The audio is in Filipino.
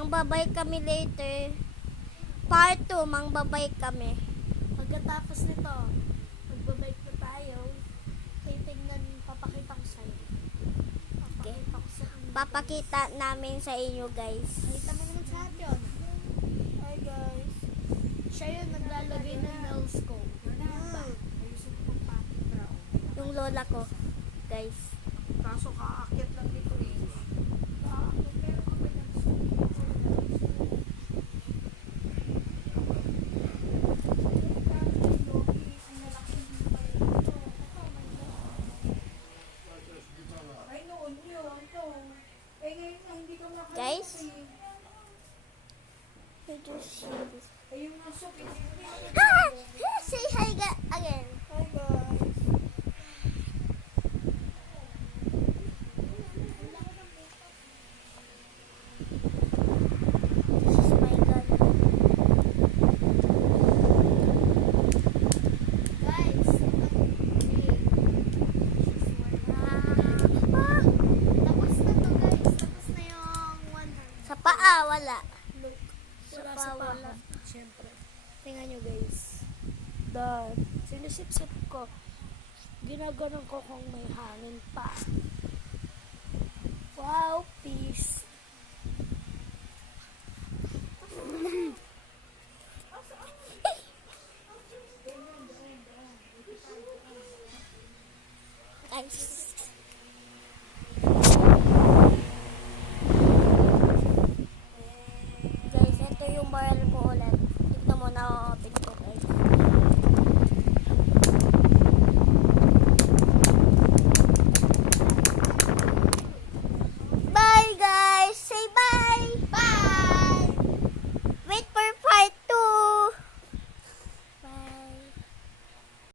Mangbabay kami later. Part 2, mangbabay kami. Pagkatapos nito, magbabike na tayo. Titignan, papakita ko sa'yo. Okay. Papakita ko sa inyo. Papakita namin sa inyo, guys. Nakita mo naman sa atin yun. Hi guys. Siya yun naglalagay ng nails ko. Yung lola ko, guys. Kaso kaakyat lang dito eh. Guys. You just see this. Say hi again. Hi guys. This is my gun. Guys, Ah, tapos na to guys. Tapos na yung 100. sa paa, wala. Look. Wala Sa sa paa, wala. Siyempre. Tingnan nyo guys. Sinusip-sip ko. Ginaganon ko kung may hangin pa.